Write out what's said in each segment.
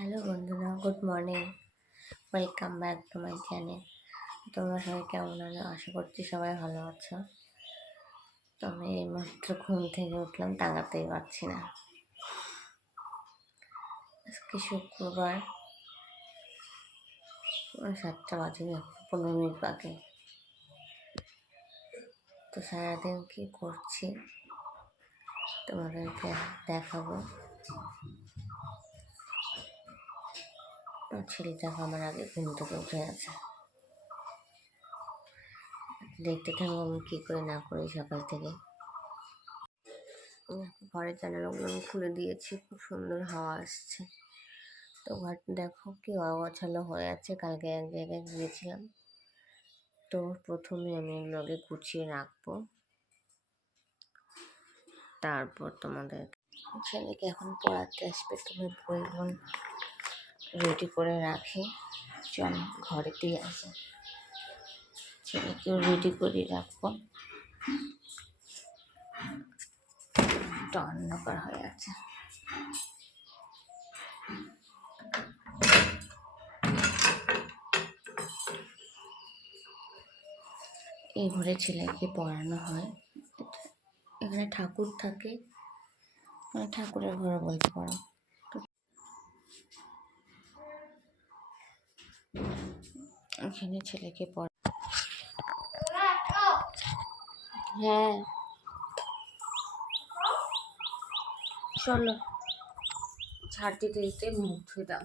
Hello বন্ধুরা, good morning. Welcome back to my channel. তোমরা সবাই কেমন আছো? আশা করছি সবাই ভালো আছো। তো আমি এই এইমাত্র ঘুম থেকে উঠলাম, তাকাতেই পারছি না। আজকে শুক্রবার। সাতটা বাজে, পনেরো মিনিট বাকি। তো সারাদিন কী করছি, তোমাদেরকে দেখাবো। আর ছেলেটা আমার আগে ঘুম থেকে উঠে আছে দেখতে থাকব আমি কী করে না করি সকাল থেকে। ঘরের জানালাগুলো আমি খুলে দিয়েছি, খুব সুন্দর হাওয়া আসছে। তো ঘর, দেখো কি অগোছালো হয়ে আছে, কালকে এক জায়গায় গিয়েছিলাম। তো প্রথমে আমি এগুলোকে গুছিয়ে রাখব। তারপর তোমাদের ছেলেকে এখন পড়াতে আসবে, তুমি বইগুলো রেডি করে রাখি, চল ঘরে দিয়ে আসে। ছেলেকেও রেডি করে রাখব। অন্ধকার হয়ে আছে। এই ঘরে ছেলেকে পড়ানো হয়। এখানে ঠাকুর থাকে। ঠাকুরের ঘরে বলতে পারো। এখানে ছেলেকে পড়া হ্যাঁ। চলো। ঝাড় দিতে দিতে মুখ ধুয়ে দাও।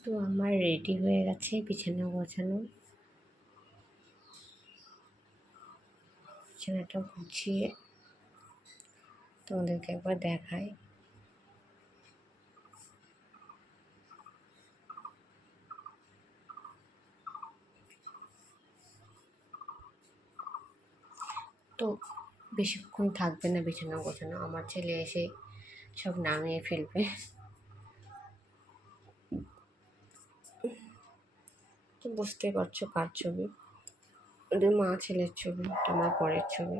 তো আমার রেডি হয়ে গেছে বিছানা গোছানো। বিছানাটা গুছিয়ে তোমাদেরকে একবার দেখাই। তো বেশিক্ষণ থাকবে না বিছানা গোছানো। আমার ছেলে এসে সব নামিয়ে ফেলবে। তো বুঝতেই পারছ কার ছবি? ওদের মা ছেলের ছবি আমার পরের ছবি।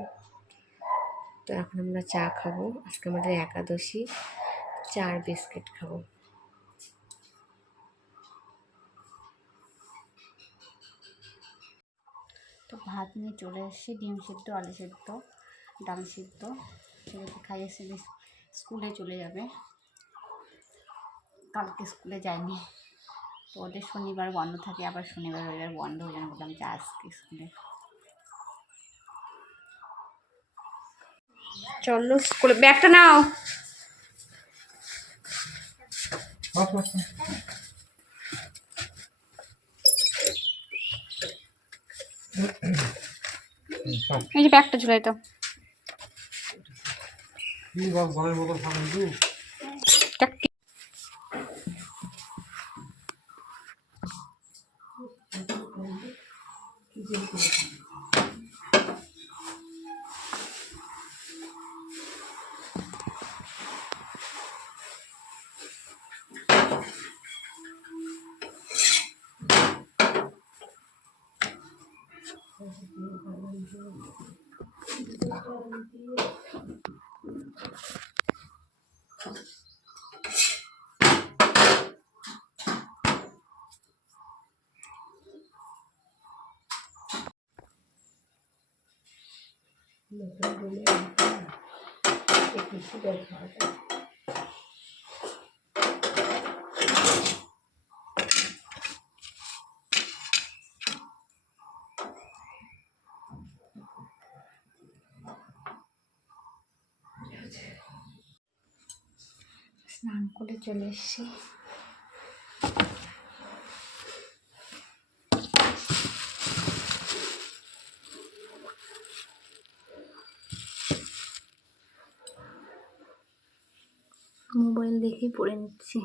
তো এখন আমরা চা খাব। আজকে আমাদের একাদশী। চার বিস্কিট খাব। তো ভাত নিয়ে চলে এসেছি। ডিম সিদ্ধ, আলু সিদ্ধ। ডাল সিদ্ধ। ছেলেকে খাইয়ে ছেলে স্কুলে চলে যাবে। কালকে স্কুলে যায়নি। তো ওদের শনিবার বন্ধ থাকে আবার শনিবার রবিবার বন্ধ হয়ে যাবে বললাম যে আজকে স্কুলে। চলো স্কুলে ব্যাগটা নাও। এই যে ব্যাগটা ঝুলাই তো 이거 말해 먹을 사람이 짝기 Thank you. চারটি স্নান করে চলে এসেছি। দেখেই পড়ে নিচ্ছি।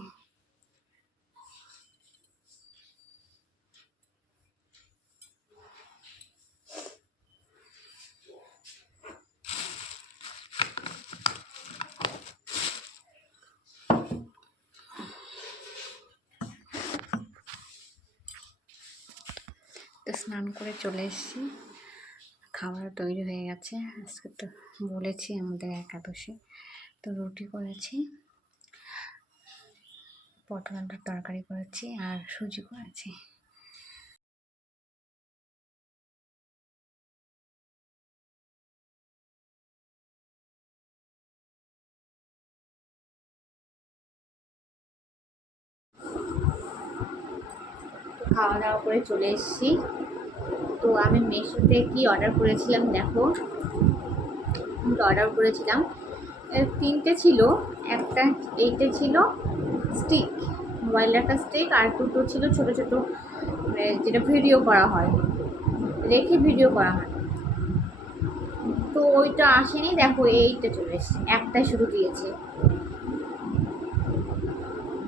স্নান করে চলে এসেছি। খাবার তৈরি হয়ে গেছে। আজকে তো বলেছি আমাদের একাদশী। তো রুটি করেছি। পটল তরকারি করেছি আর সুজি করেছি। খাওয়া দাওয়া করে চলে এসেছি। তো আমি মেশোতে কি অর্ডার করেছিলাম দেখো। অর্ডার করেছিলাম। তিনটে ছিল, একটা এইটে ছিল স্টিক মোবাইল একটা স্টিক আর দুটো ছিল ছোট ছোট মানে যেটা ভিডিও করা হয়, রেখে ভিডিও করা হয়। তো ওইটা আসেনি, দেখো এইটা চলে এসেছে, একটাই শুধু দিয়েছে।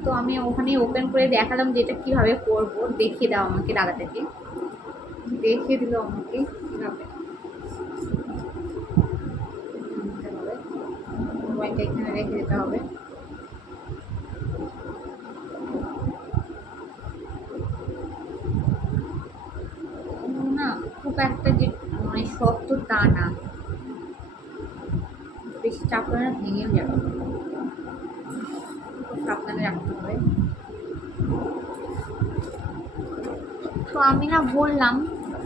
তো আমি ওখানে ওপেন করে দেখালাম যে এটা কীভাবে করব, দেখিয়ে দাও আমাকে দাদাটাকে। দেখিয়ে দিল আমাকে কীভাবে। মোবাইলটা এখানে রেখে দিতে হবে ও না খুব একটা যে মানে শক্ত তা না, বেশি চাপ করে না, ভেঙেও যাবে। সাবধানে রাখতে হবে। তো আমি না বললাম,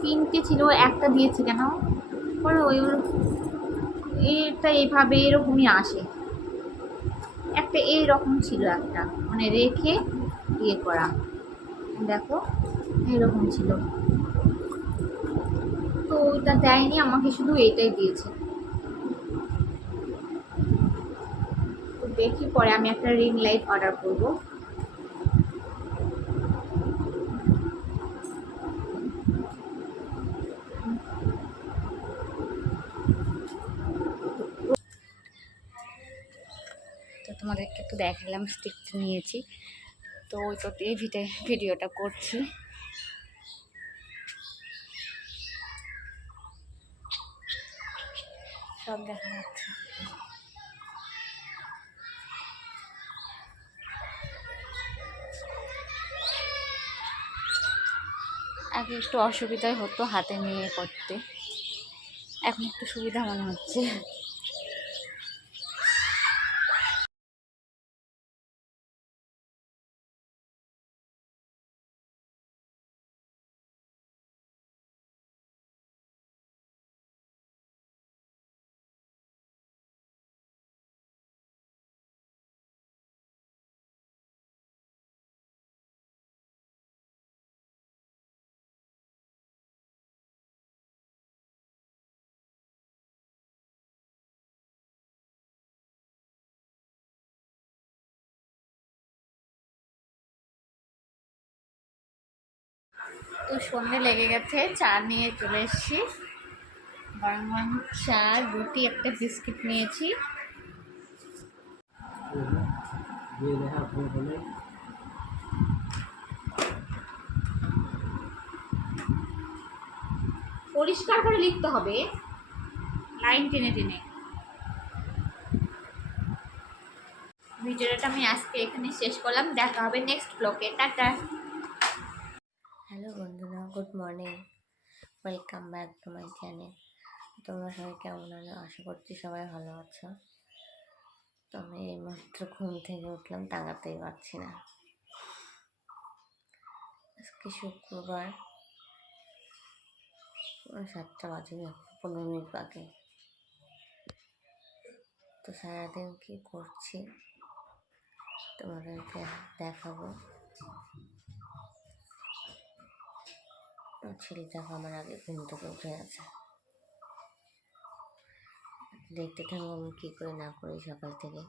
তিনটে ছিল, একটা দিয়েছি কেন? বলো ওই এটা এইভাবে এরকমই আসে। একটা এইরকম ছিল একটা মানে রেখে ইয়ে করা। দেখো এরকম ছিল। তো ওইটা দেয়নি, আমাকে শুধু এটাই দিয়েছে। তো দেখি পরে আমি একটা রিং লাইট অর্ডার করব। তোমাদেরকে একটু দেখালাম স্টিকটা নিয়েছি। তো ওই তো এই ভিডিওটা করছি। সব দেখা যাচ্ছে আগে একটু অসুবিধাই হতো হাতে নিয়ে করতে। এখন একটু সুবিধা মনে হচ্ছে। তো সন্ধে লেগে গেছে, চা নিয়ে চলে এসেছি। গরম গরম চা, রুটি, একটা বিস্কিট নিয়েছি। পরিষ্কার করে লিখতে হবে। লাইন টেনে টেনে। ভিডিওটা আমি আজকে এখানে শেষ করলাম। দেখা হবে নেক্সট ব্লকে টাটা। হ্যালো বন্ধুরা, good morning. Welcome back to my channel তোমরা সবাই কেমন আছো? আশা করছি সবাই ভালো আছো। তো আমি এইমাত্র ঘুম থেকে উঠলাম তাকাতেই পারছি না। আজকে শুক্রবার। সাতটা বাজে, পনেরো মিনিট বাকি। তো সারাদিন কী করছি? তোমাদেরকে দেখাবো। আর ছেলেটা আমার আগে ঘুম থেকে উঠে আছে দেখতে থাকব আমি কী করে না করি সকাল থেকে।